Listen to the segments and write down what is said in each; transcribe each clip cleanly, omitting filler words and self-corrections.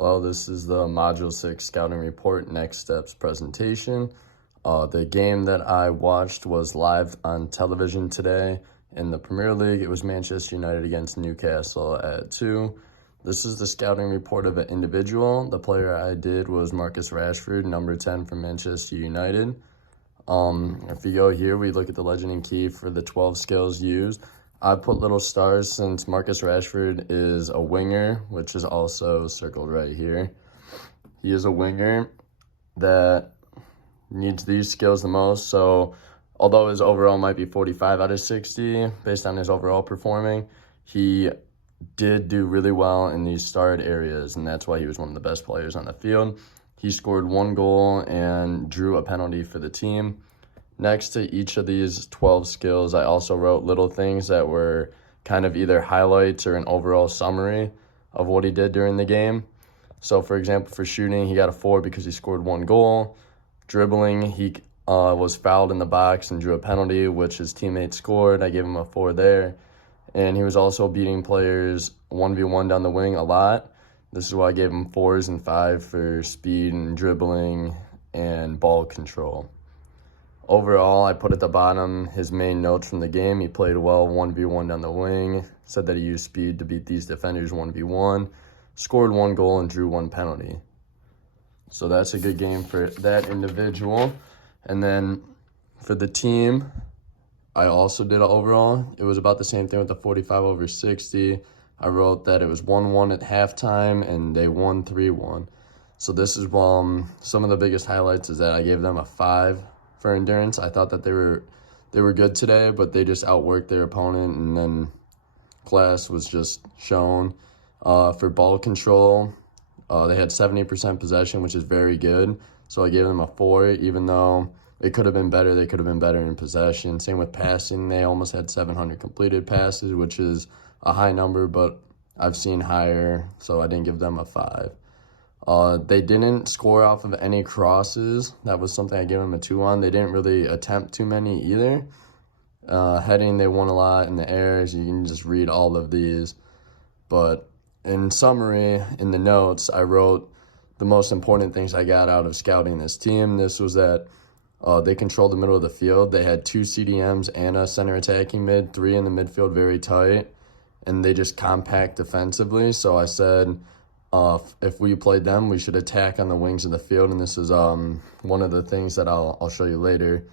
Hello, this is the Module 6 Scouting Report Next Steps presentation. The game that I watched was live on television today in the Premier League. It was Manchester United against Newcastle at 2. This is the scouting report of an individual. The player I did was Marcus Rashford, number 10 from Manchester United. If you go here, we look at the legend and key for the 12 skills used. I put little stars since Marcus Rashford is a winger, which is also circled right here. He is a winger that needs these skills the most. So although his overall might be 45 out of 60 based on his overall performing, he did do really well in these starred areas, and that's why he was one of the best players on the field. He scored 1 goal and drew a penalty for the team. Next to each of these 12 skills, I also wrote little things that were kind of either highlights or an overall summary of what he did during the game. So, for example, for shooting, he got a 4 because he scored 1 goal. Dribbling, he was fouled in the box and drew a penalty, which his teammate scored. I gave him a 4 there. And he was also beating players 1v1 down the wing a lot. This is why I gave him 4s and 5 for speed and dribbling and ball control. Overall, I put at the bottom his main notes from the game. He played well 1v1 down the wing, said that he used speed to beat these defenders 1v1, scored 1 goal and drew 1 penalty. So that's a good game for that individual. And then for the team, I also did an overall. It was about the same thing with the 45 over 60. I wrote that it was 1-1 at halftime and they won 3-1. So this is some of the biggest highlights is that I gave them a 5 for endurance. I thought that they were good today, but they just outworked their opponent, and then class was just shown. For ball control, they had 70% possession, which is very good. So I gave them a 4, even though it could have been better. They could have been better in possession. Same with passing. They almost had 700 completed passes, which is a high number, but I've seen higher, so I didn't give them a 5. They didn't score off of any crosses. That was something I gave them a 2 on. They didn't really attempt too many either. Heading, they won a lot. In the airs, you can just read all of these. But in summary, in the notes, I wrote the most important things I got out of scouting this team. This was that they controlled the middle of the field. They had 2 CDMs and a center attacking mid, 3 in the midfield, very tight. And they just compact defensively. So I said, if we played them, we should attack on the wings of the field, and this is one of the things that I'll show you later.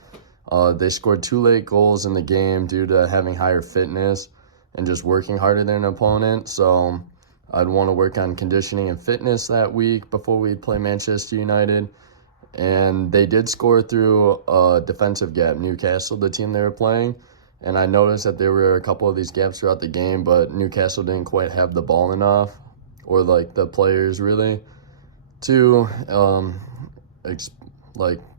They scored 2 late goals in the game due to having higher fitness and just working harder than an opponent. So I'd want to work on conditioning and fitness that week before we play Manchester United. And they did score through a defensive gap, Newcastle, the team they were playing. And I noticed that there were a couple of these gaps throughout the game, but Newcastle didn't quite have the ball enough, or like the players really, to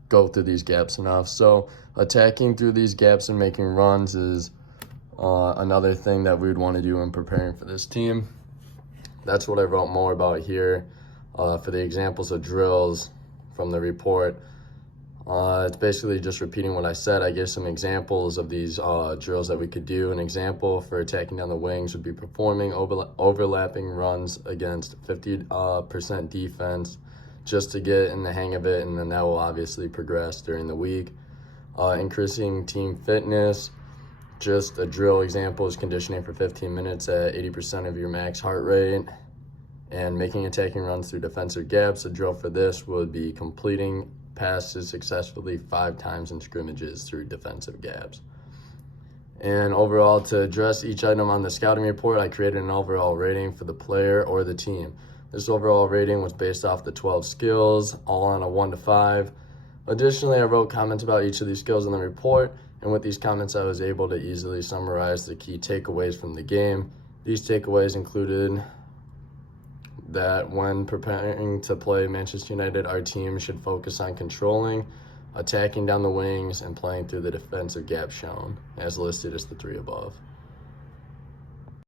go through these gaps enough. So attacking through these gaps and making runs is another thing that we would want to do in preparing for this team. That's what I wrote more about here. For the examples of drills from the report, it's basically just repeating what I said. I gave some examples of these drills that we could do. An example for attacking down the wings would be performing overlapping runs against 50% defense, just to get in the hang of it, and then that will obviously progress during the week. Increasing team fitness, just a drill example is conditioning for 15 minutes at 80% of your max heart rate, and making attacking runs through defensive gaps. A drill for this would be completing passes successfully 5 times in scrimmages through defensive gaps. And overall, to address each item on the scouting report, I created an overall rating for the player or the team. This overall rating was based off the 12 skills, all on a 1 to 5. Additionally, I wrote comments about each of these skills in the report, and with these comments, I was able to easily summarize the key takeaways from the game. These takeaways included that when preparing to play Manchester United, our team should focus on controlling, attacking down the wings, and playing through the defensive gap shown, as listed as the 3 above.